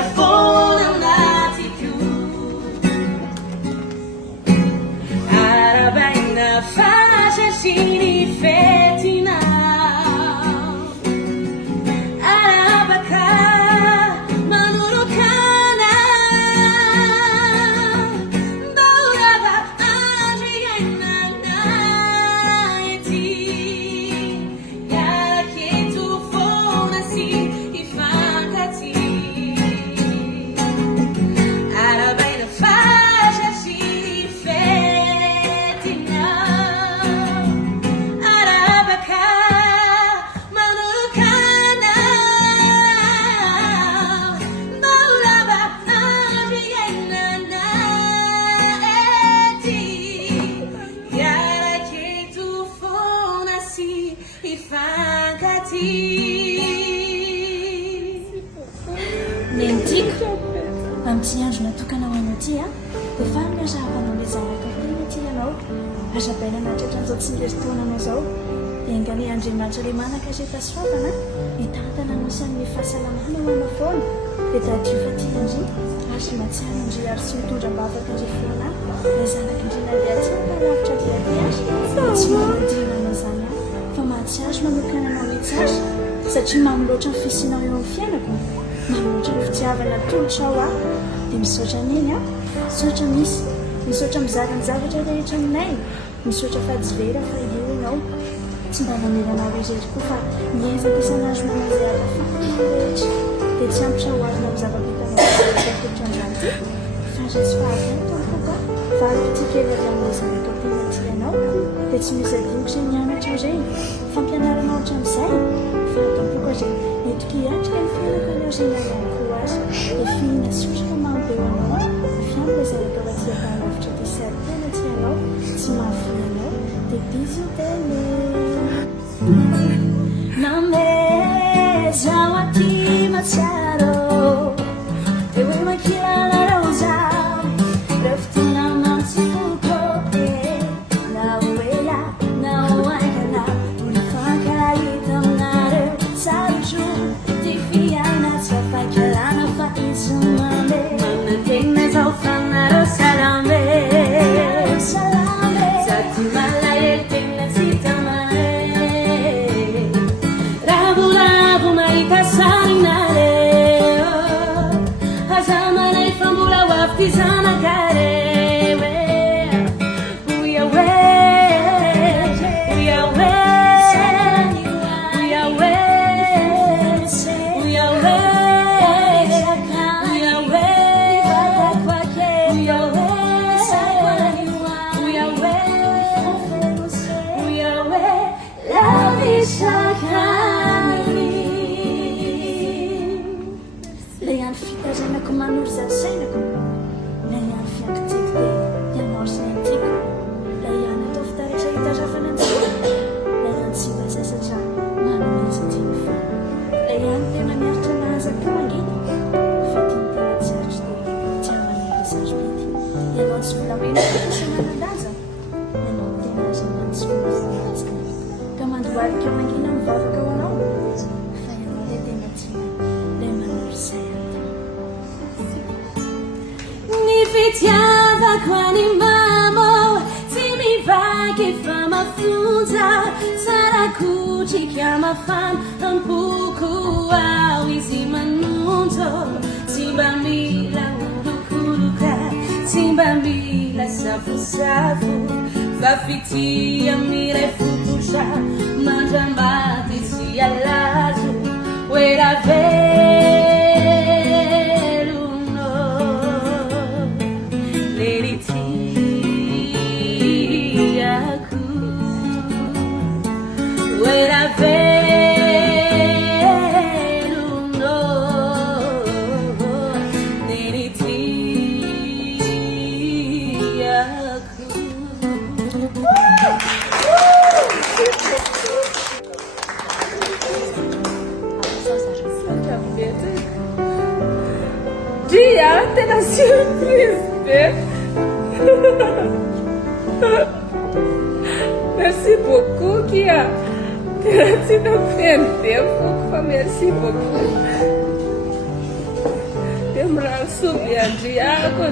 foana anaty ko arabaina fazaziny fetinao arabaka manorokana mbaorava andry ainana ety iaraketo foana sy hifankaty arabaina fazaziny fetinao arabaka manorokana mbaorava andry ainana ety iaraketo foana sy hifankaty Nentiko amin'ity andro natokana ho anao ity dia fangazavanao ilay zanaka tena tianao azabaina natratra an'izao tsy nieritonanao izao dia angany Andriamanitra ilay manan-kaseta sy fafana hitantana anao sy amin'ny fahasalamana ho anao foana dia dadio fa tia andry ary matsiano indry ary sy mitondram-bavaka indry foana ilay zanaka indrina dia tsy mahalavitra dia aty azy tsy manodina anao zany fa mahatsiazo manokana anao mihitsy azy satria mamy loatra ny fisinao eo amin'ny fiainako mamy loatra ny fitiavana tolotrao dia misaotra neny misaotra misy misaotra mizara ny zavatra rehetra aminay misaotra fa tsy vera fa io ianao tsy mba nameranao irery koa fa miezaka isan'andro manao izay alafanao rehetra dia tsy ampitra hoarina amin'ny zava-bitanao toetrandrany ty fa resy fahaventokoka vality kely avy amin'ilay zanaka tena tianao dia tsy misy adiniko izay mianatra ireny fampianaranao hatramin'izay fa atampoko izay netiko hiatra ny fianakana izay mianany koa azy dia fihina sotraka mamy be ho anao fiamilay zanaka vatsiaka halavitra dia sary tena tianao tsy mahafianao dia bizy teny namezao aty matsiaro dia hoe mankilana zao ireo fotoana mamtsifoto na hoela na hoaingana unifankahita aminareo sarotro ty fiaina tsy afakalana fa izy mame manantena zao fanareo salambe sady malahelo tena tsy tamane ravoravo mahita sarinareo azamanay fa mbola ho avy ty zanakareo lay any fitazanako manory zato sainako lay any fiankitiko dia tianao sy nentiko lay any atao fitaritra hitazafana antsika lay any tsy mazasatra manometsy tiany fa lay any tena miaritra mahazaka mangity fa tiany tena tsy aritro dia tsy aman'ilay mety ianao tsy volamena fahasamanandaza ianao tena azana tsy volasika ka mandoarika mangina mivavaka ho anao fa ianao lay tena tsy lay manory zay ny fitiavako any mamo tsy mivaky fa mafonja sarakotrika mafana ampoko ao izy manonto tsy mba mila olokoloka tsy mba mila safosafo fa fitia miray fototra mandrambady tsy alazo oeravelono leritiako oeravelono leritiako Dia, tena surprise be. Merci beaucoup, Kia. Tu m'as fait un bien fou, merci beaucoup. mirano soby andriako